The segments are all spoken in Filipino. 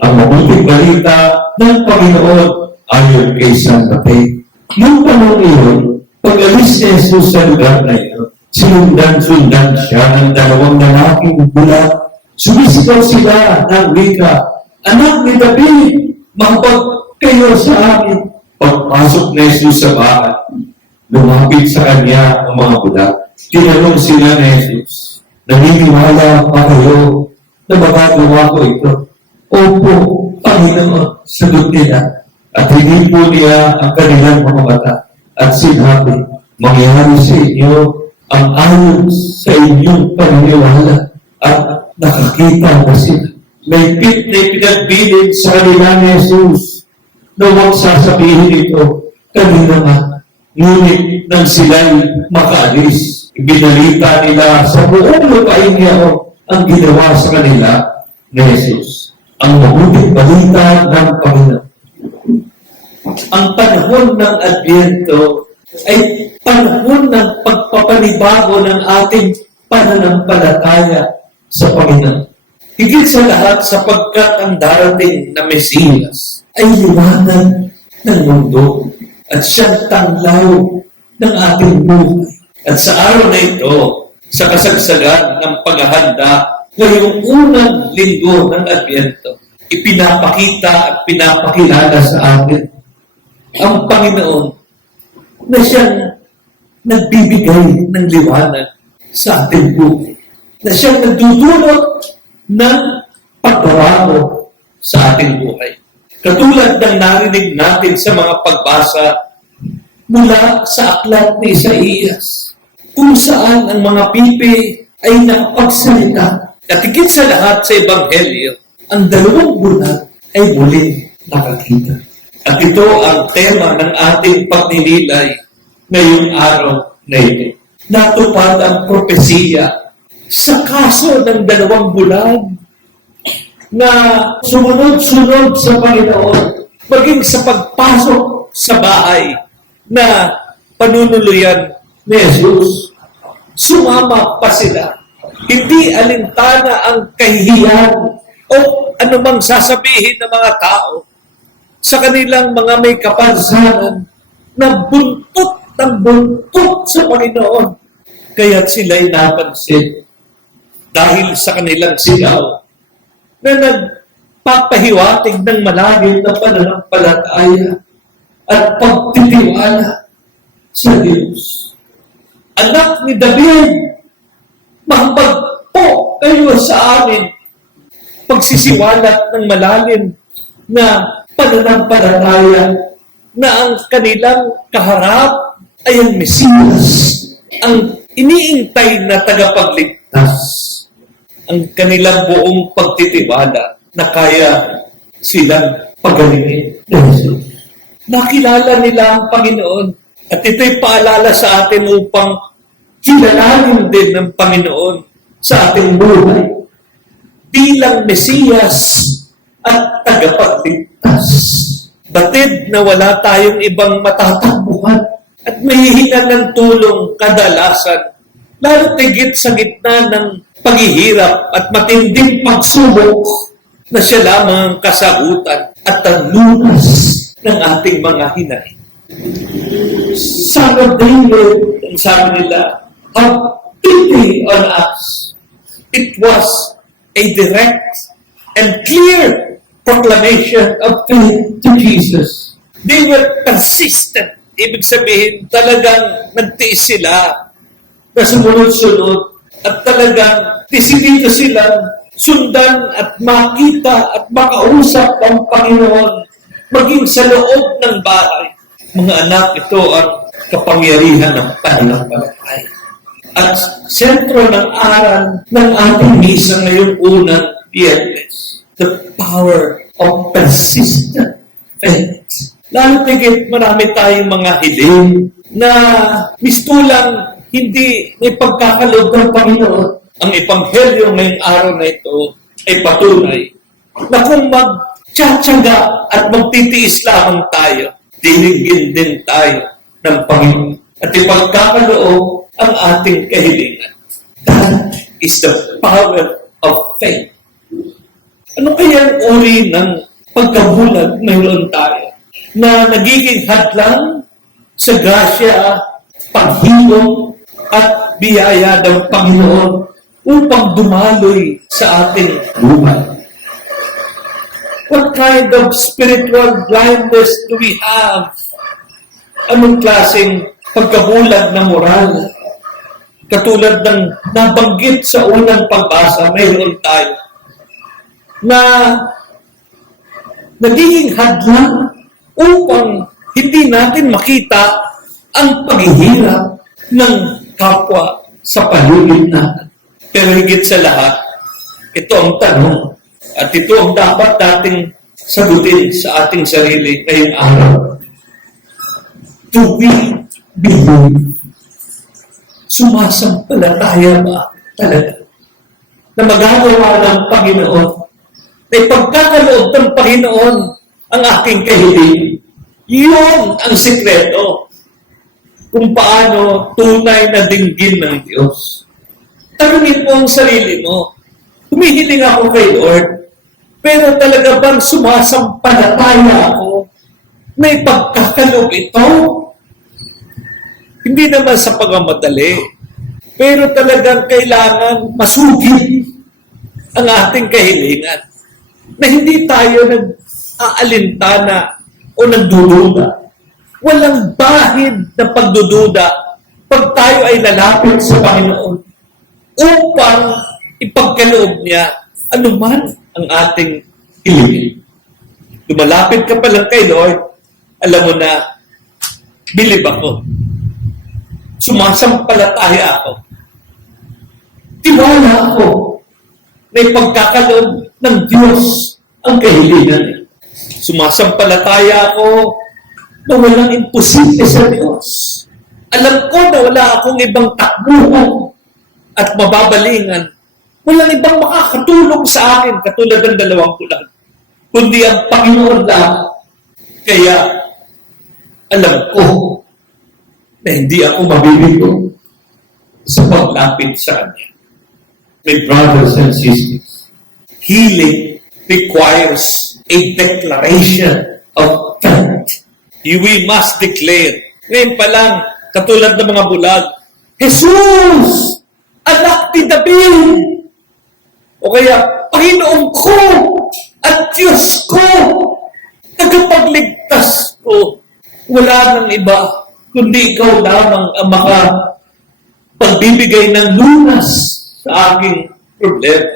ang mabuting balita ng Panginoon ayon kay Santa Fe. Yung panahon iyon, pag-alis ni Jesus sa lugar na iyon, sinundan-sundan siya ng dalawang lalaking bulag. Sumisigaw sila ng wika, "Anak ni David, magbag kayo sa amin." Pagpasok ni Jesus sa bahay, lumapit sa kanya ang mga bulag. Tinanong sila ni Jesus, "Naniniwala pa kayo na magagawa ko ito?" "Opo, Panginoon," sagot nila. At hindi po niya ang kanilang mga mata. At sinabi, "Mangyari sa inyo ang ayon sa inyong paniniwala." At nakakita na sila. May pinagbilin sa kanila ni Jesus na huwag sasabihin ito kanina nga. Ngunit nang sila'y makaalis, ibinalita nila sa buong lupain niya ang ginawa sa kanila ni Jesus. Ang mabuting balita ng Panginoon. Ang panahon ng Adbyento ay panahon ng pagpapanibago ng ating pananampalataya sa Panginoon. Higit sa lahat sapagkat ang darating na Mesiyas ay liwanag ng mundo at siyang tanglaw ng ating buhay. At sa araw na ito, sa kasagsagan ng paghahanda ngayong unang linggo ng Adbyento, ipinapakita at pinapakilala sa atin ang Panginoon na siyang nagbibigay ng liwanag sa ating buhay. Na siyang nagdudulot ng pagbabago sa ating buhay. Katulad ng narinig natin sa mga pagbasa mula sa aklat ni Isaías, kung saan ang mga pipi ay nakapagsalita. At higit sa lahat sa Ebanghelyo, ang dalawang bulag ay muli nakakita. At ito ang tema ng ating pagninilay ngayong araw na ito. Natupad ang propesiya sa kaso ng dalawang bulag na sumunod-sunod sa Panginoon, maging sa pagpasok sa bahay na panunuluyan ni Jesus. Sumama pa sila. Hindi alintana ang kahihiyan o anumang sasabihin ng mga tao sa kanilang mga may kapansanan na buntot ng buntot sa Panginoon. Kaya't sila'y napansin dahil sa kanilang sigaw na nagpapahiwatig ng malalim na pananampalataya at pagtitiwala sa Diyos. "Anak ni David, magbag po kayo sa amin." Pagsisiwalat ng malalim na pananampalataya na ang kanilang kaharap ay ang Mesiyas, ang iniintay na tagapagligtas, ang kanilang buong pagtitiwala na kaya silang pagalingin. Nakilala nila ang Panginoon at ito'y paalala sa atin upang kilalanin din ng Panginoon sa ating buhay bilang Mesiyas at tagapagligtas. Batid na wala tayong ibang matatakbuhan at mahihingan ng tulong kadalasan, lalo tigit sa gitna ng paghihirap at matinding pagsubok na siya lamang ang kasagutan at ang lunas ng ating mga hinahin. Son of David, ang sabi nila, have pity on us. It was a direct and clear proclamation of faith to Jesus. They were persistent. Ibig sabihin, talagang nagtiis sila na sumunod-sunod at talagang desidido silang sundan at makita at makausap ang Panginoon maging sa loob ng bahay. Mga anak, ito ang kapangyarihan ng pananampalataya. At sentro ng aral ng ating misa ngayong unang Biyernes, the power of persistent faith. Lalo tigit marami tayong mga hiling na mistulang hindi may pagkakaloob ng Panginoon. Ang Ebanghelyo ngayong araw na ito ay patunay na kung magtsatsaga at magtitiis lamang tayo, dinigin din tayo ng Panginoon at ipagkakaloob ang ating kahilingan. That is the power of faith. Ano kaya ang uri ng pagkabulag mayroon tayo na nagiging hadlang sa grasya, paghilom at biyaya ng Panginoon upang dumaloy sa ating buhay? What kind of spiritual blindness do we have? Anong klaseng pagkabulag na moral? Katulad ng nabanggit sa unang pagbasa, mayroon tayo na nagiging hadlang upang hindi natin makita ang paghihirap ng kapwa sa paligid natin. Pero higit sa lahat, ito ang tanong at ito ang dapat nating sagutin sa ating sarili ngayong araw. Do we believe? Sumasampalataya ba talaga na magagawa ng Panginoon? Na ipagkakaloob ng Panginoon ang aking kahiling. Yun ang sikreto kung paano tunay na dinggin ng Diyos. Tanungin mo ang sarili mo. Humihiling ako kay Lord, pero talaga bang sumasampalataya ako? May pagkakaloob ito? Hindi naman sa pagmamadali, pero talagang kailangan masugid ang ating kahilingan na hindi tayo nag-aalintana o nagdududa. Walang bahid na pagdududa pag tayo ay lalapit sa Panginoon upang ipagkaloob niya anuman ang ating hilingin. Lumalapit ka pa lang kay Lord, alam mo na, bilib ako. Sumasampalataya ako. Tiwala ako na ipagkakaloob ng Diyos ang kahilingan. Sumasampalataya ako na walang imposible sa Diyos. Alam ko na wala akong ibang takbuhan at mababalingan. Walang ibang makakatulong sa akin katulad ng dalawang pulang, kundi ang Panginoon lang. Kaya alam ko na hindi ako mabibigo sa paglapit sa Kanya. My brothers and sisters, healing requires a declaration of faith. We must declare. Ngayon pa lang, katulad ng mga bulag, Jesus! Anak ni David! O kaya, Panginoon ko at Diyos ko! Tagapagligtas ko! Wala nang iba, kundi ikaw lamang ang makapagbibigay ng lunas sa aking problema.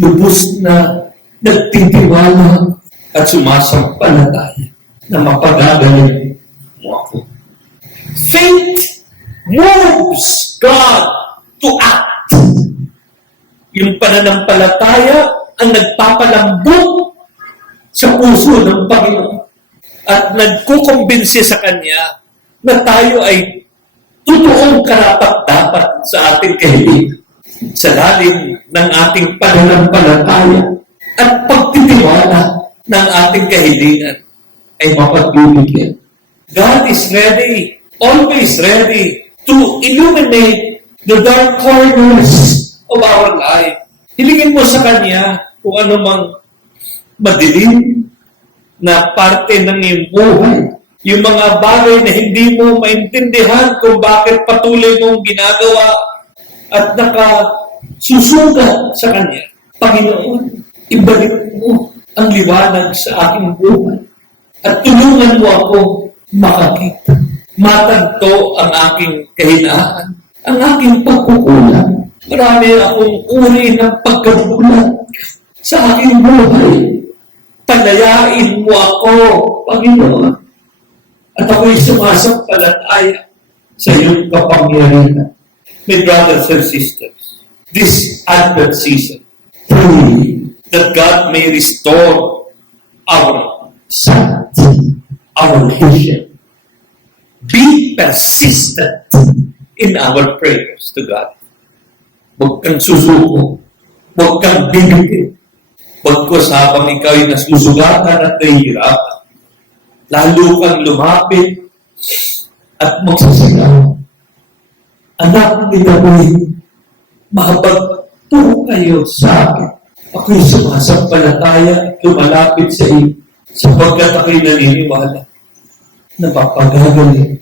Lubos na nagtitiwala at sumasampalataya na mapagagaling mo ako. Faith moves God to act. Yung pananampalataya ang nagpapalambot sa puso ng Panginoon at nagkukumbinsi sa Kanya na tayo ay totoong karapat-dapat sa ating kahilingan sa lalim ng ating pananampalataya at pagtitiwala ng ating kahilingan ay mapagbibigyan. God is ready, always ready to illuminate the dark corners of our life. Hilingin mo sa Kanya kung ano mang madilim na parte ng iyong buhay. Yung mga bagay na hindi mo maintindihan kung bakit patuloy mong ginagawa at nakasusugat sa Kanya. Panginoon, ibalik mo ang liwanag sa aking buhay at tulungan mo ako makakita. Matagto ang aking kahinaan, ang aking pagkukulang. Marami akong uri ng pagkabulag sa aking buhay. Palayain mo ako, Panginoon. At ako'y sumasampalataya sa iyong kapangyarihan. My brothers and sisters, this Advent season, pray that God may restore our sanity, our vision. Be persistent in our prayers to God. Huwag kang susuko. Huwag kang bibigil. Pagkos habang ikaw ay nasusugatan at nahihirapan, lalo kang lumapit at magsasigaw. Anak ni David, makapagturo kayo sa akin. Ako'y sumasampalataya, lumalapit sa iyo, sapagkat ako'y naniniwala na papagagaling